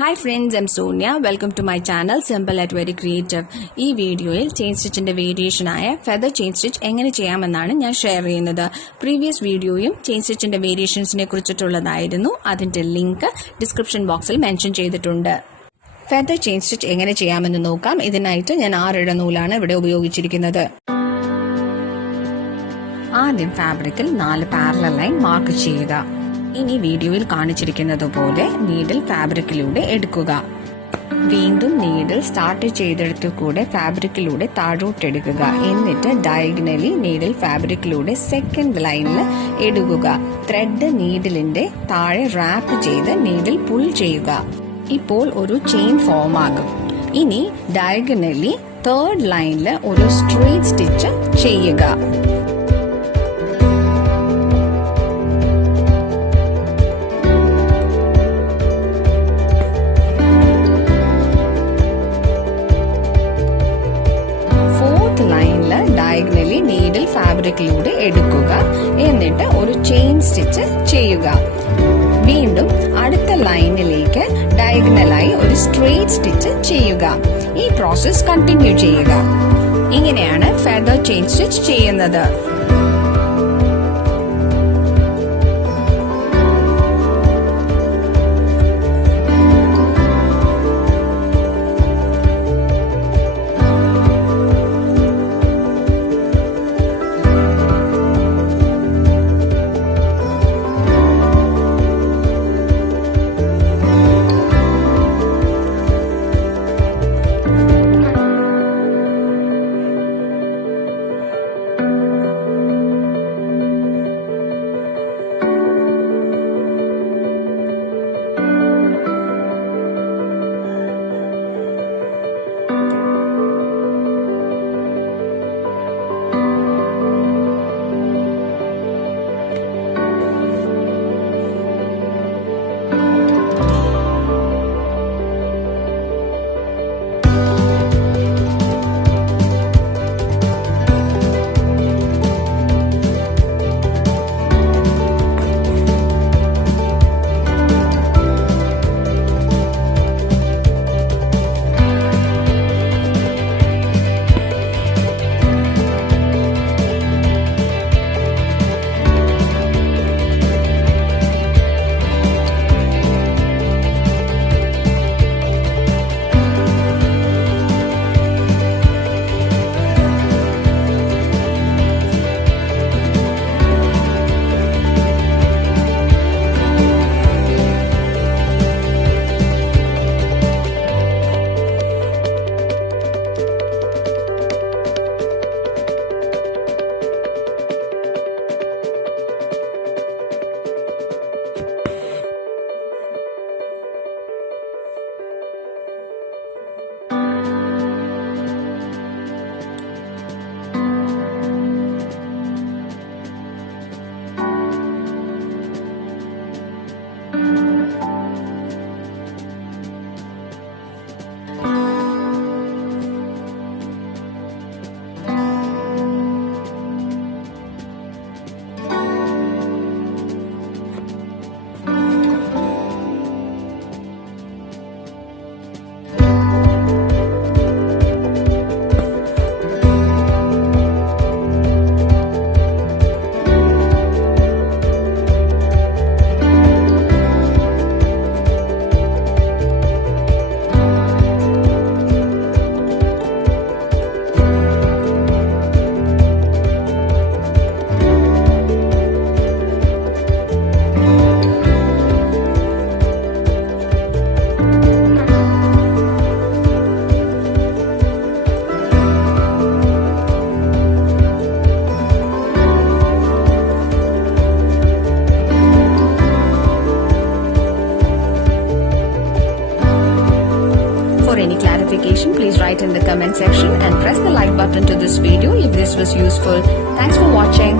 Hi friends, I'm Sonia. Welcome to my channel Simple at Very Creative. ഈ വീഡിയോയിൽ chain സ്റ്റിച്ചിന്റെ variation ആയ feather chain stitch എങ്ങനെ ചെയ്യാമെന്നാണ് ഞാൻ ഷെയർ ചെയ്യുന്നത്. പ്രീവിയസ് വീഡിയോയും ചെയിൻ സ്റ്റിച്ചിന്റെ വേരിയേഷൻസിനെ കുറിച്ചിട്ടുള്ളതായിരുന്നു. അതിന്റെ ലിങ്ക് ഡിസ്ക്രിപ്ഷൻ ബോക്സിൽ മെൻഷൻ ചെയ്തിട്ടുണ്ട്. ഫെദർ ചെയിൻ സ്റ്റിച്ച് എങ്ങനെ ചെയ്യാമെന്ന് നോക്കാം. ഇതിനായിട്ട് ഞാൻ 6 ഇഴ നൂലാണ് ഇവിടെ ഉപയോഗിച്ചിരിക്കുന്നത്. ആദ്യം ഫാബ്രിക്കിൽ 4 പാരലൽ ലൈൻ മാർക്ക് ചെയ്യുക. ഇനി വീഡിയോയിൽ കാണിച്ചിരിക്കുന്നത് പോലെ നീഡിൽ ഫാബ്രിക്കിലൂടെ എടുക്കുക. വീണ്ടും നീഡിൽ സ്റ്റാർട്ട് ചെയ്തെടുത്തു കൂടെ ഫാബ്രിക്കിലൂടെ താഴോട്ടെടുക്കുക. എന്നിട്ട് ഡയഗണലി നീഡിൽ ഫാബ്രിക്കിലൂടെ സെക്കൻഡ് ലൈനിൽ എടുക്കുക. ത്രെഡ് നീഡിലിന്റെ താഴെ റാപ്പ് ചെയ്ത് നീഡിൽ പുൾ ചെയ്യുക. ഇപ്പോൾ ഒരു ചെയിൻ ഫോം ആകും. ഇനി ഡയഗണലി തേർഡ് ലൈനിൽ ഒരു സ്ട്രെയിറ്റ് സ്റ്റിച്ച് ചെയ്യുക. ഡയഗണലി നീഡിൽ ഫാബ്രിക്കിലൂടെ എടുക്കുക. എന്നിട്ട് ഒരു ചെയിൻ സ്റ്റിച്ച് ചെയ്യുക. വീണ്ടും അടുത്ത ലൈനിലേക്ക് ഡയഗണലായി ഒരു സ്ട്രെയിറ്റ് സ്റ്റിച്ച് ചെയ്യുക. ഈ പ്രോസസ് കണ്ടിന്യൂ ചെയ്യുക. ഇങ്ങനെയാണ് ഫെദർ ചെയിൻ സ്റ്റിച്ച് ചെയ്യുന്നത്. For any clarification, please write in the comment section and press the like button to this video if this was useful. Thanks for watching.